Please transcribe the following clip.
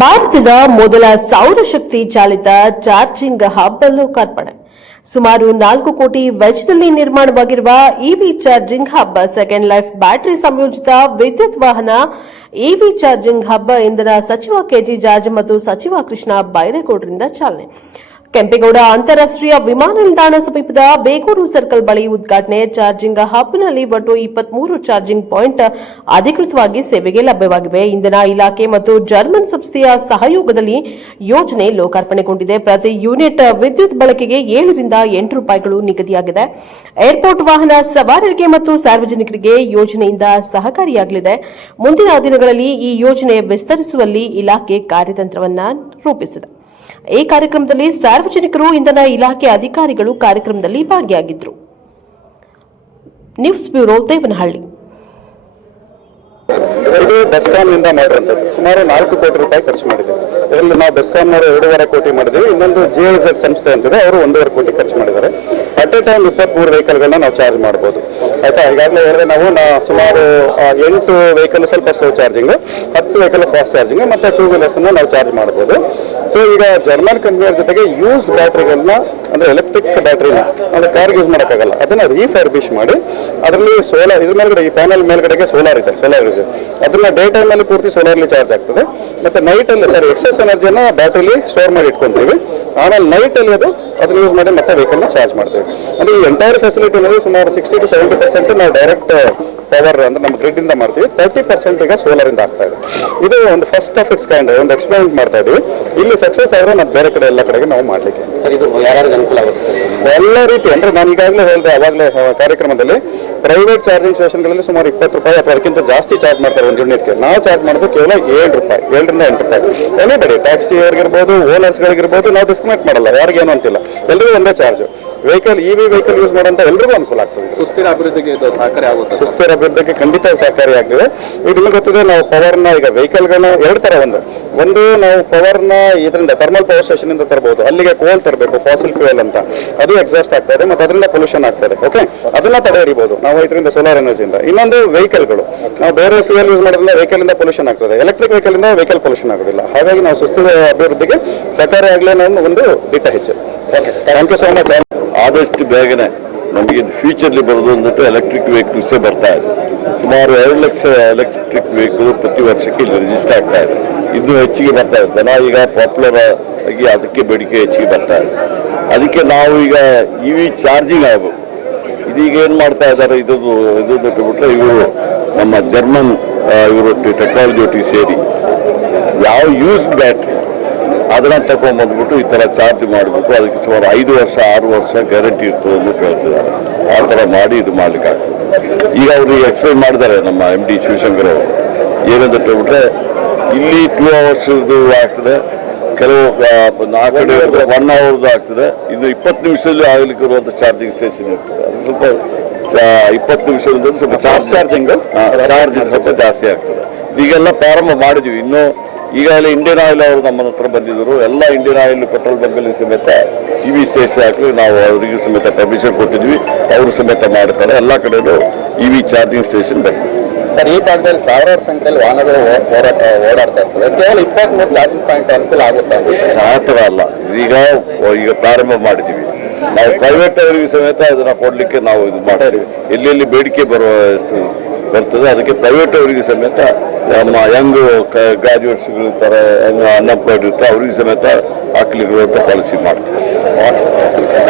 ಭಾರತದ ಮೊದಲ ಸೌರಶಕ್ತಿ ಚಾಲಿತ ಚಾರ್ಜಿಂಗ್ ಹಬ್ ಲೋಕಾರ್ಪಣೆ ಸುಮಾರು ನಾಲ್ಕು ಕೋಟಿ ವೆಚ್ಚದಲ್ಲಿ ನಿರ್ಮಾಣವಾಗಿರುವ EV charging hub, second life battery ಸಂಯೋಜಿತ ವಿದ್ಯುತ್ ವಾಹನ ಇವಿ ಚಾರ್ಜಿಂಗ್ ಹಬ್, ಇಂಧನ ಸಚಿವ ಕೆಜಿ ಜಾರ್ಜ್ ಮತ್ತು ಸಚಿವ ಕೃಷ್ಣ ಬೈರೇಗೌಡರಿಂದ ಚಾಲನೆ. ಕೆಂಪೇಗೌಡ ಅಂತಾರಾಷ್ಟ್ರೀಯ ವಿಮಾನ ನಿಲ್ದಾಣ ಸಮೀಪದ ಬೇಗೂರು ಸರ್ಕಲ್ ಬಳಿ ಉದ್ಘಾಟನೆ ಚಾರ್ಜಿಂಗ್ ಹಬ್ನಲ್ಲಿ ಒಟ್ಟು ಇಪ್ಪತ್ಮೂರು ಚಾರ್ಜಿಂಗ್ ಪಾಯಿಂಟ್ ಅಧಿಕೃತವಾಗಿ ಸೇವೆಗೆ ಲಭ್ಯವಾಗಿವೆ. ಇಂಧನ ಇಲಾಖೆ ಮತ್ತು ಜರ್ಮನ್ ಸಂಸ್ಥೆಯ ಸಹಯೋಗದಲ್ಲಿ ಯೋಜನೆ ಲೋಕಾರ್ಪಣೆಗೊಂಡಿದೆ. ಪ್ರತಿ ಯೂನಿಟ್ ವಿದ್ಯುತ್ ಬಳಕೆಗೆ ಏಳರಿಂದ ಎಂಟು ರೂಪಾಯಿಗಳು ನಿಗದಿಯಾಗಿದೆ. ಏರ್ಪೋರ್ಟ್ ವಾಹನ ಸವಾರರಿಗೆ ಮತ್ತು ಸಾರ್ವಜನಿಕರಿಗೆ ಯೋಜನೆಯಿಂದ ಸಹಕಾರಿಯಾಗಲಿದೆ. ಮುಂದಿನ ದಿನಗಳಲ್ಲಿ ಈ ಯೋಜನೆ ವಿಸ್ತರಿಸುವಲ್ಲಿ ಇಲಾಖೆ ಕಾರ್ಯತಂತ್ರವನ್ನು ರೂಪಿಸಿದೆ. ಈ ಕಾರ್ಯಕ್ರಮದಲ್ಲಿ ಸಾರ್ವಜನಿಕರು, ಇಂಧನ ಇಲಾಖೆ ಅಧಿಕಾರಿಗಳು ಕಾರ್ಯಕ್ರಮದಲ್ಲಿ ಭಾಗಿಯಾಗಿದ್ದರು. News bureau Devanahalli. ಇದು ಬೆಸ್ಕಾಮ್ನಿಂದ ಮಾಡಿರುವಂಥದ್ದು ಸುಮಾರು ನಾಲ್ಕು ಕೋಟಿ ರೂಪಾಯಿ ಖರ್ಚು ಮಾಡಿದ್ದೀವಿ ಇದರಲ್ಲಿ ನಾವು ಬೆಸ್ಕಾಮ್ನವರು ಎರಡೂವರೆ ಕೋಟಿ ಮಾಡಿದ್ದೀವಿ ಇನ್ನೊಂದು ಜೆ ಸಂಸ್ಥೆ ಸಂಸ್ಥೆ ಅಂತಿದೆ, ಅವರು ಒಂದೂವರೆ ಕೋಟಿ ಖರ್ಚು ಮಾಡಿದ್ದಾರೆ. ಅಟ್ ಎ ಟೈಮ್ ಇಪ್ಪತ್ಮೂರು ವೆಹಿಕಲ್ಗಳನ್ನ ನಾವು ಚಾರ್ಜ್ ಮಾಡ್ಬೋದು. ಆಯ್ತಾ? ಈಗಾಗಲೇ ಹೇಳಿದ್ರೆ ನಾವು ಸುಮಾರು ಎಂಟು ವೆಹಿಕಲ್ ಸ್ವಲ್ಪ ಸ್ಲೋ ಚಾರ್ಜಿಂಗ್ ಹತ್ತು ವೆಹಿಕಲ್ ಫಾಸ್ಟ್ ಚಾರ್ಜಿಂಗ್ ಮತ್ತೆ ಟೂ ವೀಲರ್ಸನ್ನು ನಾವು ಚಾರ್ಜ್ ಮಾಡ್ಬೋದು ಸೊ ಈಗ ಜರ್ಮನ್ ಕಂಪ್ನಿಯರ್ ಜೊತೆಗೆ ಯೂಸ್ ಬ್ಯಾಟ್ರಿಗಳನ್ನ ಅಂದ್ರೆ ಎಲೆಕ್ಟ್ರಿಕ್ ಬ್ಯಾಟ್ರಿನ ಅಂದ್ರೆ ಕಾರ್ ಯೂಸ್ ಮಾಡೋಕ್ಕಾಗಲ್ಲ. ಅದನ್ನ ರೀಫರ್ಬಿಶ್ ಮಾಡಿ, ಅದರಲ್ಲಿ ಸೋಲಾರ್ ಇದ್ರ ಮೇಲ್ಗಡೆ, ಈ ಪ್ಯಾನಲ್ ಮೇಲ್ಗಡೆಗೆ ಸೋಲಾರ್ ಇದೆ ಸೋಲಾರ್ ಇದೆ. ಅದನ್ನ ಡೇ ಟೈಮ್ ಅಲ್ಲಿ ಪೂರ್ತಿ ಸೋಲಾರ್ಲಿ ಚಾರ್ಜ್ ಆಗ್ತದೆ. ಮತ್ತೆ ನೈಟ್ ಅಲ್ಲಿ ಸರ್ ಎಕ್ಸಸ್ ಎನರ್ಜಿನ ಬ್ಯಾಟ್ರಿಲಿ ಸ್ಟೋರ್ ಮಾಡಿ ಇಟ್ಕೊಂತೀವಿ. ಆಮೇಲೆ ನೈಟ್ ಅಲ್ಲಿ ಅದು ಅದನ್ನ ಯೂಸ್ ಮಾಡಿ ಮತ್ತೆ ವೆಹಿಕಲ್ನ ಚಾರ್ಜ್ ಮಾಡ್ತೀವಿ. ಅಂದ್ರೆ ಈ ಎಂಟೈರ್ ಫೆಸಿಲಿಟಿನಲ್ಲಿ ಸುಮಾರು ಸಿಕ್ಸ್ಟಿ ಟು ಸೆವೆಂಟಿ ಪರ್ಸೆಂಟ್ ನಾವು ಡೈರೆಕ್ಟ್ ಪವರ್ ಅಂದ್ರೆ ನಮ್ಮ ಗ್ರಿಡ್ ಇಂದ ಮಾಡ್ತೀವಿ. ತರ್ಟಿ ಪರ್ಸೆಂಟ್ ಈಗ ಸೋಲಾರ್ ಇಂದ ಆಗ್ತಾ ಇದೆ. ಇದು ಒಂದು ಫಸ್ಟ್ ಆಫ್ ಇಟ್ಸ್ ಕೈಂಡ್ ಒಂದು ಎಕ್ಸ್ಪೆರಿಮೆಂಟ್ ಮಾಡ್ತಾ ಇದೀವಿ. ಇಲ್ಲಿ ಸಕ್ಸಸ್ ಆದ್ರೆ ನಾವು ಬೇರೆ ಕಡೆ ಎಲ್ಲ ಕಡೆಗೆ ನಾವು ಮಾಡ್ಲಿಕ್ಕೆ. ಸರ್ ಇದು ಅನುಕೂಲ ಆಗುತ್ತೆ ಸರ್ ಎಲ್ಲ ರೀತಿ ಅಂದ್ರೆ ನಾನು ಈಗಾಗಲೇ ಹೇಳಿದೆ ಅವಾಗಲೇ ಕಾರ್ಯಕ್ರಮದಲ್ಲಿ ಪ್ರೈವೇಟ್ ಚಾರ್ಜಿಂಗ್ ಸ್ಟೇಷನ್ಗಳಲ್ಲಿ ಸುಮಾರು ಇಪ್ಪತ್ತು ರೂಪಾಯಿ ಅಥವಾ ಅದಕ್ಕಿಂತ ಜಾಸ್ತಿ ಚಾರ್ಜ್ ಮಾಡ್ತಾರೆ ಒಂದು ಯೂನಿಟ್ಗೆ ನಾವು ಚಾರ್ಜ್ ಮಾಡೋದು ಕೇವಲ ಏಳು ರೂಪಾಯಿ ಏಳರಿಂದ ಎಂಟು ರೂಪಾಯಿ. ಎನಿಬಡಿ ಟ್ಯಾಕ್ಸಿ ಅವ್ರಿಗಿರ್ಬೋದು ಓನರ್ಸ್ಗಳಿಗಿರ್ಬೋದು ನಾವು ಡಿಸ್ಕನೆಕ್ಟ್ ಮಾಡಲ್ಲ ಯಾರಿಗೇನು ಅಂತಿಲ್ಲ. ಎಲ್ಲರಿಗೂ ಒಂದೇ charge vehicle E V vehicle use ಮಾಡುವಂತ ಎಲ್ರಿಗೂ ಅನುಕೂಲ ಆಗ್ತದೆ. ಸುಸ್ಥಿರ ಅಭಿವೃದ್ಧಿಗೆ ಇದು ಸಹಕಾರಿ ಆಗುತ್ತೆ? ಸುಸ್ಥಿರ ಅಭಿವೃದ್ಧಿಗೆ ಖಂಡಿತ ಸಹಕಾರಿಯಾಗ್ತದೆ ಈಗ ನಿಮ್ಗೆ ಗೊತ್ತಿದೆ ನಾವು ಪವರ್ನ ಈಗ ವೆಹಿಕಲ್ಗಳನ್ನ ಎರಡು ತರ ಒಂದು. ಒಂದು ನಾವು ಪವರ್ನ ಇದರಿಂದ ಥರ್ಮಲ್ ಪವರ್ ಸ್ಟೇಷನ್ ಇಂದ ತರಬಹುದು ಅಲ್ಲಿಗೆ ಕೋಲ್ ತರಬೇಕು ಫಾಸಿಲ್ ಫ್ಯೂಯಲ್ ಅಂತ. ಅದು ಎಕ್ಸಾಸ್ಟ್ ಆಗ್ತಾ ಇದೆ ಮತ್ತೆ ಅದರಿಂದ ಪೊಲ್ಯೂಷನ್ ಆಗ್ತದೆ ಓಕೆ ಅದನ್ನ ತಡೆ ಹಿಡಿಬಹುದು ನಾವು ಇದರಿಂದ ಸೋಲಾರ್ ಎನರ್ಜಿಯಿಂದ ಇನ್ನೊಂದು ವೆಹಿಕಲ್ಗಳು ನಾವು ಬೇರೆ ಫ್ಯೂಯಲ್ ಯೂಸ್ ಮಾಡೋದ್ರಿಂದ ವೆಹಿಕಲ್ ಇಂದ ಪೊಲ್ಯೂಷನ್ ಆಗ್ತದೆ. ಎಲೆಕ್ಟ್ರಿಕ್ ವೆಹಿಕಲ್ ಇಂದ ವೆಹಿಕಲ್ ಪೊಲ್ಯೂಷನ್ ಆಗೋದಿಲ್ಲ. ಹಾಗಾಗಿ ನಾವು ಸುಸ್ಥಿರ ಅಭಿವೃದ್ಧಿಗೆ ಸಹಕಾರಿ ಆಗಲಿ ಅನ್ನೋ ಒಂದು ದಿಟ್ಟ ಹೆಚ್ಚು ಥ್ಯಾಂಕ್ ಯು ಸೋ ಮಚ್ ಆದಷ್ಟು ಬೇಗನೆ ನಮಗೆ ಫ್ಯೂಚರ್ಲಿ ಬರೋದು ಅಂದ್ಬಿಟ್ಟು ಎಲೆಕ್ಟ್ರಿಕ್ ವೆಹಿಕಲ್ಸೇ ಬರ್ತಾ ಇದೆ. ಸುಮಾರು ಎರಡು ಲಕ್ಷ ಎಲೆಕ್ಟ್ರಿಕ್ ವೆಹಿಕಲ್ ಪ್ರತಿ ವರ್ಷಕ್ಕೆ ಇಲ್ಲಿ ರಿಜಿಸ್ಟರ್ ಆಗ್ತಾ ಇದೆ. ಇನ್ನೂ ಹೆಚ್ಚಿಗೆ ಬರ್ತಾ ಇದೆ. ಜನ ಈಗ ಪಾಪ್ಯುಲರ್ ಆಗಿ ಅದಕ್ಕೆ ಬೇಡಿಕೆ ಹೆಚ್ಚಿಗೆ ಬರ್ತಾ ಇದೆ. ಅದಕ್ಕೆ ನಾವು ಈಗ ಇ ವಿ ಚಾರ್ಜಿಂಗ್ ಆಗಬೇಕು. ಇದೀಗ ಏನು ಮಾಡ್ತಾ ಇದ್ದಾರೆ? ಇದೊಂದು ಇದು ಬಿಟ್ಟುಬಿಟ್ರೆ ಇವರು ನಮ್ಮ ಜರ್ಮನ್ ಇವರು ಟೆಕ್ನಾಲಜಿ ಒಟ್ಟಿಗೆ ಸೇರಿ ಯಾವ ಯೂಸ್ ಬ್ಯಾಟ್ರಿ ಅದನ್ನ ತಗೊಂಡ್ಬಂದ್ಬಿಟ್ಟು ಈ ಥರ ಚಾರ್ಜ್ ಮಾಡಬೇಕು. ಅದಕ್ಕೆ ಸುಮಾರು ಐದು ವರ್ಷ ಆರು ವರ್ಷ ಗ್ಯಾರಂಟಿ ಇರ್ತದೆ ಅಂತ ಹೇಳ್ತಿದ್ದಾರೆ ಆ ಥರ ಮಾಡಿ ಇದು ಮಾಡ್ಲಿಕ್ಕೆ ಆಗ್ತದೆ. ಈಗ ಅವರು ಎಕ್ಸ್ಪ್ಲೈನ್ ಮಾಡಿದ್ದಾರೆ ನಮ್ಮ ಎಂ ಡಿ ಶಿವಶಂಕರ್ ಅವರು. ಏನಂತ ಹೇಳ್ಬಿಟ್ರೆ ಇಲ್ಲಿ ಟೂ ಅವರ್ಸ್ ಆಗ್ತದೆ ಕೆಲವು ನಾಲ್ಕು ಕಡೆ ಒನ್ ಅವರ್ದು ಆಗ್ತದೆ. ಇನ್ನು ಇಪ್ಪತ್ತು ನಿಮಿಷದಲ್ಲಿ ಆಗಲಿಕ್ಕೆ ಇರುವಂಥ ಚಾರ್ಜಿಂಗ್ ಸ್ಟೇಷನ್ ಇರ್ತದೆ. ಅದು ಸ್ವಲ್ಪ ಇಪ್ಪತ್ತು ನಿಮಿಷದಿಂದ ಸ್ವಲ್ಪ ಚಾರ್ಜ್ ಚಾರ್ಜಿಂಗ್ ಚಾರ್ಜಿಂಗ್ ಸ್ವಲ್ಪ ಜಾಸ್ತಿ ಆಗ್ತದೆ. ಈಗೆಲ್ಲ ಪ್ರಾರಂಭ ಮಾಡಿದ್ವಿ. ಇನ್ನು ಈಗಾಗಲೇ ಇಂಡಿಯನ್ ಆಯಿಲ್ ಅವರು ನಮ್ಮ ಹತ್ರ ಬಂದಿದ್ದರು. ಎಲ್ಲ ಇಂಡಿಯನ್ ಆಯಿಲ್ ಪೆಟ್ರೋಲ್ ಬಂಕಲ್ಲಿ ಸಮೇತ ಇ ವಿ ಸ್ಟೇಷನ್ ಹಾಕಲಿ ನಾವು ಅವರಿಗೆ ಸಮೇತ ಪರ್ಮಿಷನ್ ಕೊಟ್ಟಿದ್ವಿ. ಅವರು ಸಮೇತ ಮಾಡ್ತಾರೆ. ಎಲ್ಲ ಕಡೆಯೂ ಇ ವಿ ಚಾರ್ಜಿಂಗ್ ಸ್ಟೇಷನ್ ಬರ್ತದೆ. ಸರ್ ಈ ಭಾಗದಲ್ಲಿ ಸಾವಿರಾರು ಸಂಖ್ಯೆಯಲ್ಲಿ ವಾಹನಗಳು ಓಡಾಟ ಓಡಾಡ್ತಾ ಇರ್ತದೆ ಕೇವಲ ಇಪ್ಪತ್ಮೂರು ಚಾರ್ಜಿಂಗ್ ಪಾಯಿಂಟ್ ಅನುಕೂಲ ಆಗುತ್ತೆ? ಆ ಥರ ಅಲ್ಲ. ಈಗ ಈಗ ಪ್ರಾರಂಭ ಮಾಡಿದ್ದೀವಿ. ನಾವು ಪ್ರೈವೇಟ್ ಅವರಿಗೆ ಸಮೇತ ಅದನ್ನು ಕೊಡಲಿಕ್ಕೆ ನಾವು ಇದು ಮಾಡ್ತೀವಿ. ಎಲ್ಲೆಲ್ಲಿ ಬೇಡಿಕೆ ಬರುವಷ್ಟು ಬರ್ತದೆ. ಅದಕ್ಕೆ ಪ್ರೈವೇಟ್ ಅವರಿಗೆ ಸಮೇತ ನಮ್ಮ ಯಂಗ್ ಗ್ರಾಜುಯೇಟ್ಸ್ಗಳು ಇರ್ತಾರೆ ಅನ್ಎಂಪ್ಲಾಯ್ಡ್ ಇರ್ತಾರೆ ಅವರಿಗೆ ಸಮೇತ ಹಾಕ್ಲಿಕ್ಕೆ ಪಾಲಿಸಿ ಮಾಡ್ತೀವಿ.